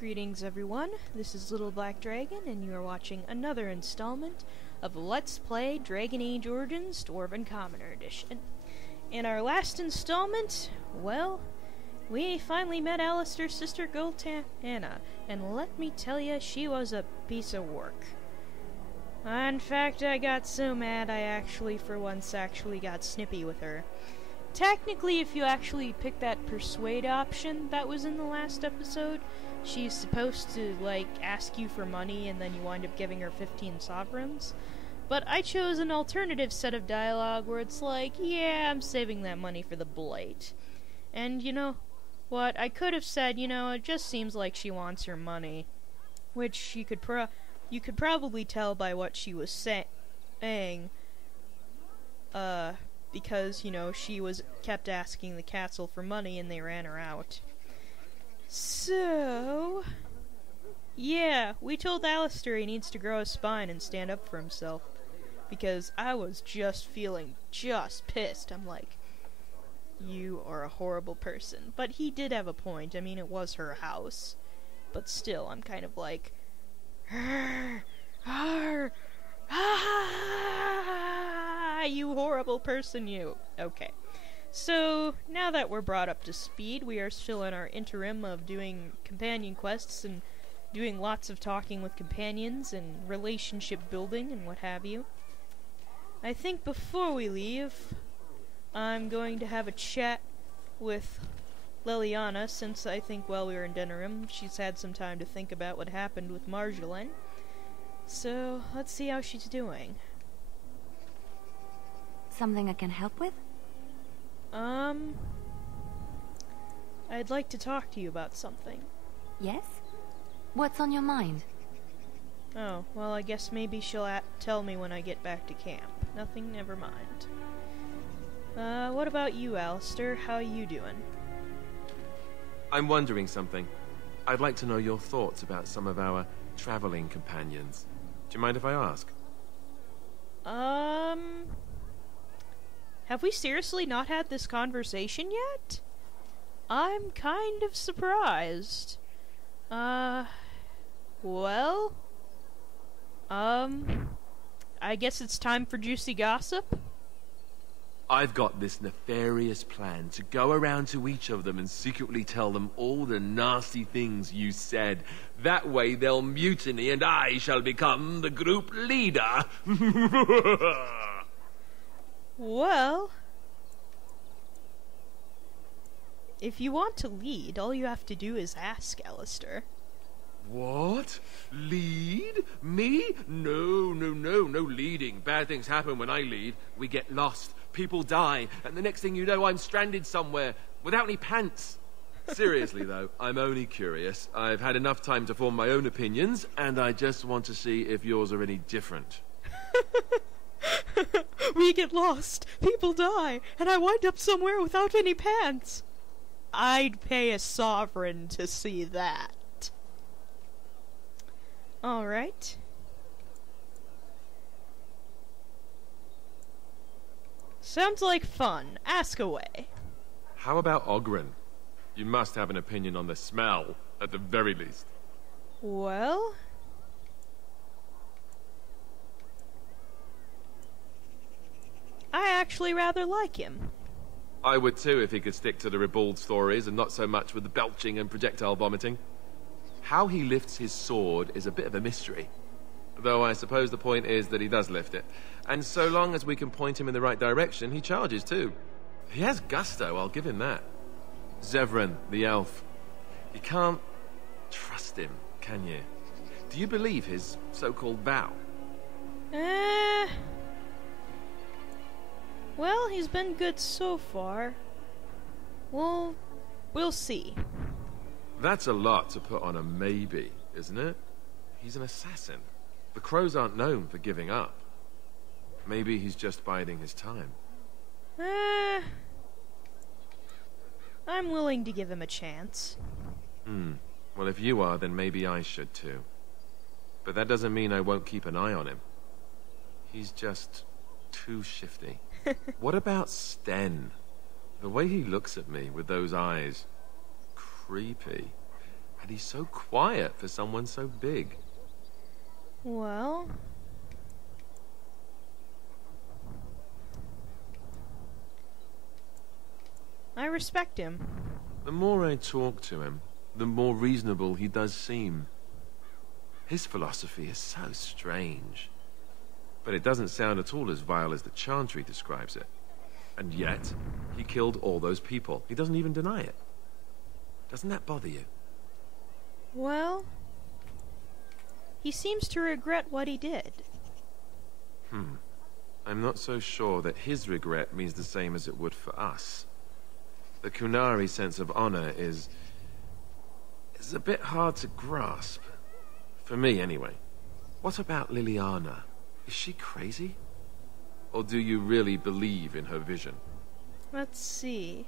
Greetings everyone, this is Little Black Dragon, and you are watching another installment of Let's Play Dragon Age Origins Dwarven Commoner Edition. In our last installment, well, we finally met Alistair's sister Gilda, and let me tell you, she was a piece of work. In fact, I got so mad I for once got snippy with her. Technically, if you actually pick that persuade option that was in the last episode, she's supposed to, ask you for money and then you wind up giving her 15 sovereigns. But I chose an alternative set of dialogue where it's like, yeah, I'm saving that money for the blight. And you know what, I could have said, it just seems like she wants your money. Which you could probably tell by what she was saying. Because, she kept asking the castle for money and they ran her out. So, yeah, we told Alistair he needs to grow a spine and stand up for himself. Because I was just feeling pissed. I'm like, you are a horrible person. But he did have a point. I mean, it was her house. But still, I'm kind of like, you horrible person, you. Okay. So, now that we're brought up to speed, we are still in our interim of doing companion quests and doing lots of talking with companions and relationship building and what have you. I think before we leave, I'm going to have a chat with Leliana, since I think while we were in Denerim, she's had some time to think about what happened with Marjolaine. So, let's see how she's doing. Something I can help with? I'd like to talk to you about something. Yes? What's on your mind? Oh, well, I guess maybe she'll tell me when I get back to camp. Nothing, never mind. What about you, Alistair? How are you doing? I'm wondering something. I'd like to know your thoughts about some of our traveling companions. Do you mind if I ask? Have we seriously not had this conversation yet? I'm kind of surprised. Well? I guess it's time for juicy gossip? I've got this nefarious plan to go around to each of them and secretly tell them all the nasty things you said. That way they'll mutiny and I shall become the group leader. Well, if you want to lead, all you have to do is ask, Alistair. What? Lead? Me? No leading. Bad things happen when I lead. We get lost, people die, and the next thing you know I'm stranded somewhere, without any pants. Seriously though, I'm only curious. I've had enough time to form my own opinions, and I just want to see if yours are any different. We get lost, people die, and I wind up somewhere without any pants. I'd pay a sovereign to see that. Alright. Sounds like fun. Ask away. How about Ogren? You must have an opinion on the smell, at the very least. Well, I actually rather like him. I would too if he could stick to the ribald stories and not so much with the belching and projectile vomiting. How he lifts his sword is a bit of a mystery. Though I suppose the point is that he does lift it. And so long as we can point him in the right direction, he charges too. He has gusto, I'll give him that. Zevran, the elf. You can't trust him, can you? Do you believe his so-called vow? Well, he's been good so far. Well, we'll see. That's a lot to put on a maybe, isn't it? He's an assassin. The crows aren't known for giving up. Maybe he's just biding his time. I'm willing to give him a chance. Well, if you are, then maybe I should too. But that doesn't mean I won't keep an eye on him. He's just too shifty. What about Sten? The way he looks at me with those eyes. Creepy. And But he's so quiet for someone so big. Well... I respect him. The more I talk to him, the more reasonable he does seem. His philosophy is so strange. But it doesn't sound at all as vile as the Chantry describes it. And yet, he killed all those people. He doesn't even deny it. Doesn't that bother you? Well... he seems to regret what he did. I'm not so sure that his regret means the same as it would for us. The Kunari sense of honor is a bit hard to grasp. For me, anyway. What about Leliana? Is she crazy? Or do you really believe in her vision? Let's see.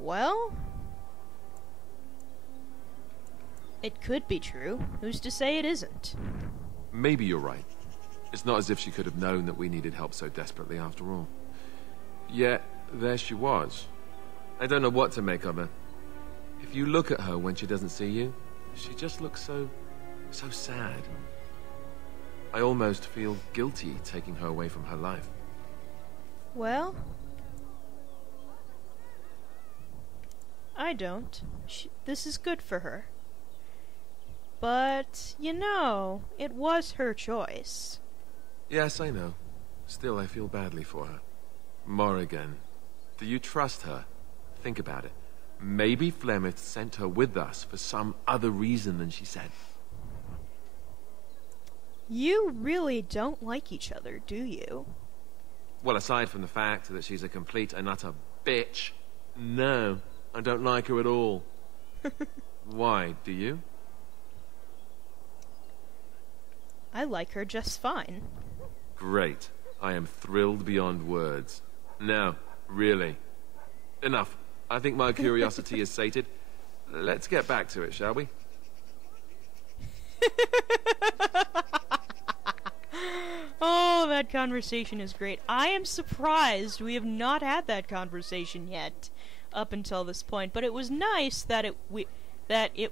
Well... it could be true. Who's to say it isn't? Maybe you're right. It's not as if she could have known that we needed help so desperately after all. Yet, there she was. I don't know what to make of her. If you look at her when she doesn't see you, she just looks so sad. I almost feel guilty taking her away from her life. Well... I don't. This is good for her. But, you know, it was her choice. Yes, I know. Still, I feel badly for her. Morrigan, do you trust her? Think about it. Maybe Flemeth sent her with us for some other reason than she said. You really don't like each other, do you? Well, aside from the fact that she's a complete and utter bitch, no, I don't like her at all. Why, do you? I like her just fine. Great. I am thrilled beyond words. Now, really. Enough. I think my curiosity is sated. Let's get back to it, shall we? Oh, that conversation is great. I am surprised we have not had that conversation yet up until this point, but it was nice that it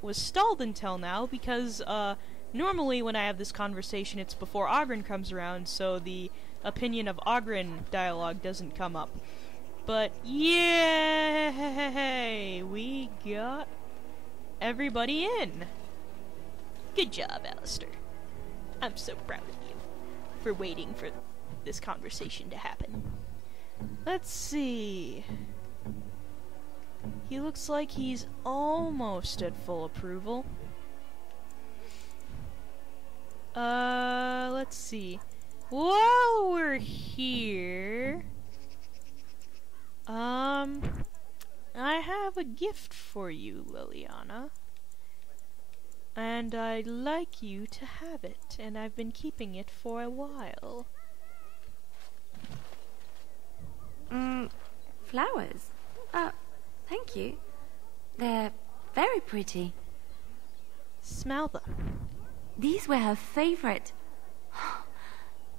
was stalled until now because normally when I have this conversation it's before Ogren comes around, so the opinion of Ogren dialogue doesn't come up. But yay! We got everybody in. Good job, Alistair. I'm so proud of you for waiting for this conversation to happen. Let's see. He looks like he's almost at full approval. Let's see. While we're here, I have a gift for you, Leliana. And I'd like you to have it, and I've been keeping it for a while. Flowers? Thank you. They're very pretty. Smell them. These were her favorite.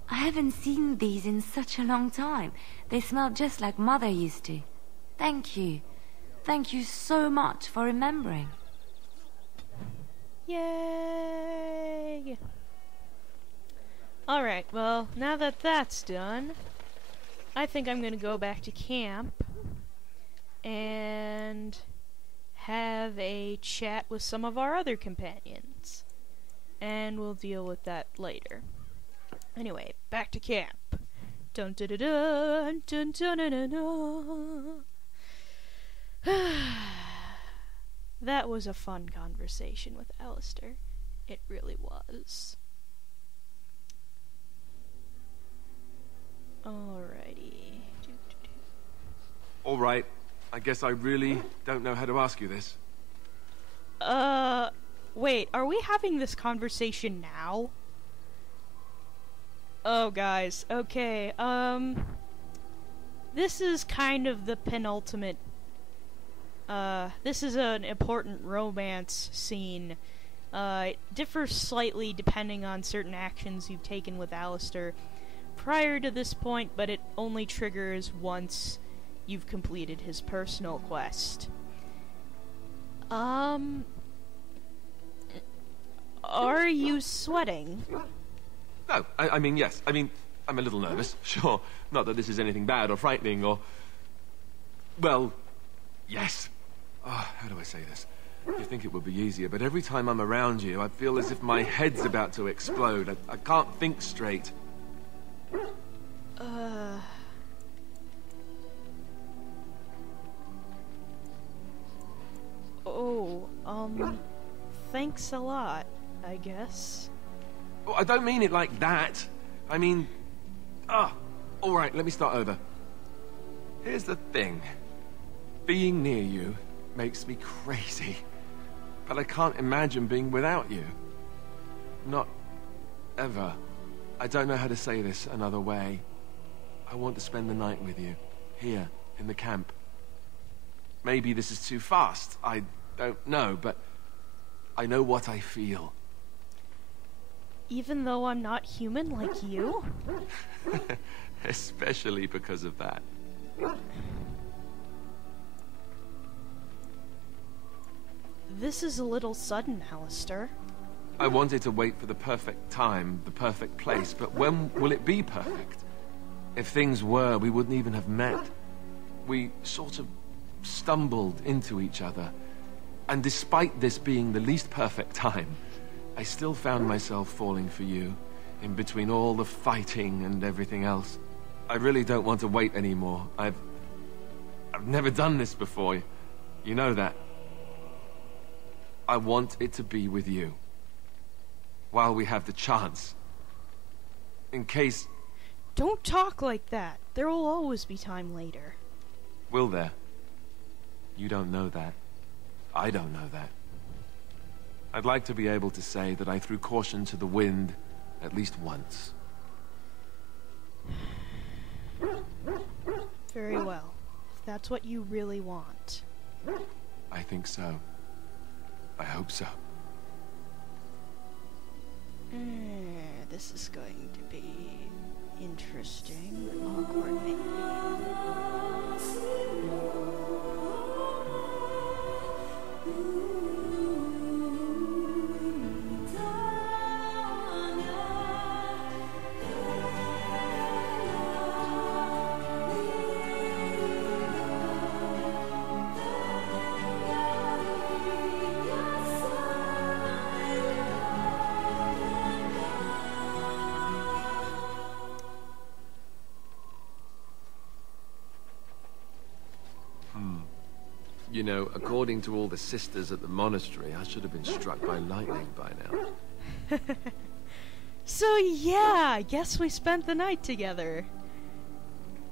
I haven't seen these in such a long time. They smell just like Mother used to. Thank you. Thank you so much for remembering. Yay! Alright, well, now that that's done, I think I'm gonna go back to camp and have a chat with some of our other companions. And we'll deal with that later. Anyway, back to camp. Dun dun dun dun dun dun dun dun dun. That was a fun conversation with Alistair. It really was. Alrighty. Alright. I guess I really don't know how to ask you this. Wait, are we having this conversation now? Oh, guys, okay, this is kind of the penultimate, this is an important romance scene. It differs slightly depending on certain actions you've taken with Alistair prior to this point, but it only triggers once you've completed his personal quest. Are you sweating? No, I mean, yes. I mean, I'm a little nervous, sure. Not that this is anything bad or frightening or... Well, yes. How do I say this? You think it would be easier, but every time I'm around you, I feel as if my head's about to explode. I can't think straight. Thanks a lot, I guess. Oh, I don't mean it like that. I mean... all right, let me start over. Here's the thing. Being near you makes me crazy. But I can't imagine being without you. Not ever. I don't know how to say this another way. I want to spend the night with you, here, in the camp. Maybe this is too fast. I don't know, but I know what I feel. Even though I'm not human like you? Especially because of that. This is a little sudden, Alistair. I wanted to wait for the perfect time, the perfect place, but when will it be perfect? If things were, we wouldn't even have met. We sort of stumbled into each other. And despite this being the least perfect time, I still found myself falling for you, in between all the fighting and everything else. I really don't want to wait anymore. I've never done this before. You know that. I want it to be with you. While we have the chance. In case... Don't talk like that. There will always be time later. Will there? You don't know that. I don't know that. I'd like to be able to say that I threw caution to the wind at least once. Very well. If that's what you really want. I think so. I hope so. This is going to be interesting. Awkward, maybe. You know, according to all the sisters at the monastery, I should have been struck by lightning by now. So yeah, I guess we spent the night together.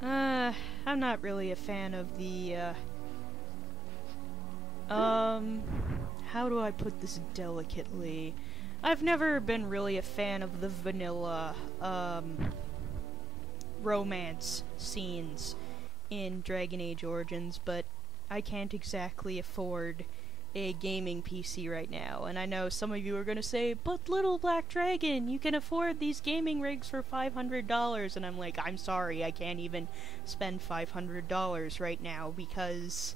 I'm not really a fan of the, how do I put this delicately? I've never been really a fan of the vanilla, romance scenes in Dragon Age Origins, but I can't exactly afford a gaming PC right now, and I know some of you are going to say, but Little Black Dragon, you can afford these gaming rigs for $500, and I'm like, I'm sorry, I can't even spend $500 right now, because,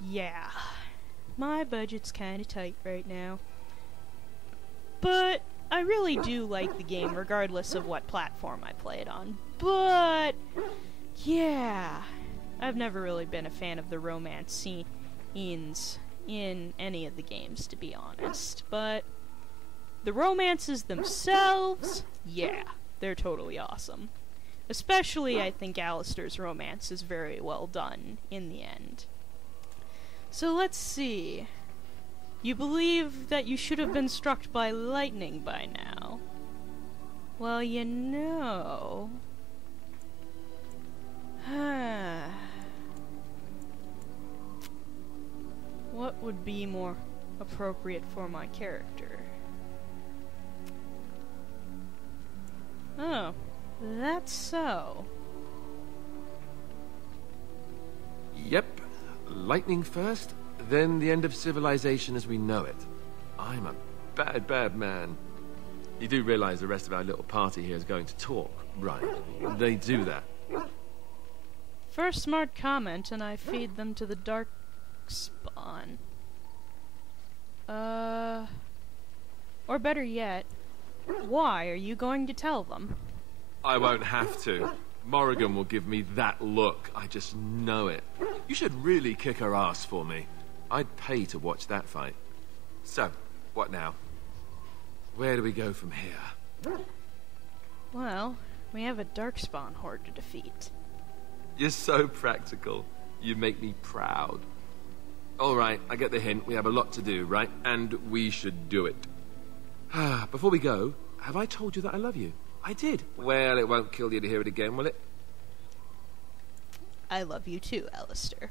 yeah, my budget's kinda tight right now. But I really do like the game, regardless of what platform I play it on, but, yeah, I've never really been a fan of the romance scenes in any of the games, to be honest. But the romances themselves, yeah, they're totally awesome. Especially, I think Alistair's romance is very well done in the end. So let's see. You believe that you should have been struck by lightning by now. Well, you know... What would be more appropriate for my character? Oh, that's so. Yep. Lightning first, then the end of civilization as we know it. I'm a bad, bad man. You do realize the rest of our little party here is going to talk, right? They do that. First smart comment, and I feed them to the dark spawn. Or better yet, why are you going to tell them? I won't have to. Morrigan will give me that look. I just know it. You should really kick her ass for me. I'd pay to watch that fight. So, what now? Where do we go from here? Well, we have a darkspawn horde to defeat. You're so practical. You make me proud. Alright, I get the hint. We have a lot to do, right? And we should do it. Before we go, have I told you that I love you? I did. Well, it won't kill you to hear it again, will it? I love you too, Alistair.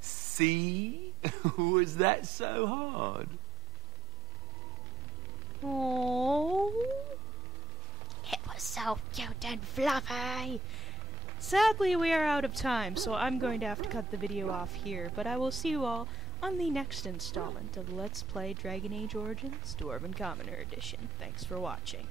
See? Was that so hard? Oh, it was so cute and fluffy. Sadly, we are out of time, so I'm going to have to cut the video off here, but I will see you all on the next installment of Let's Play Dragon Age Origins Dwarven Commoner Edition. Thanks for watching.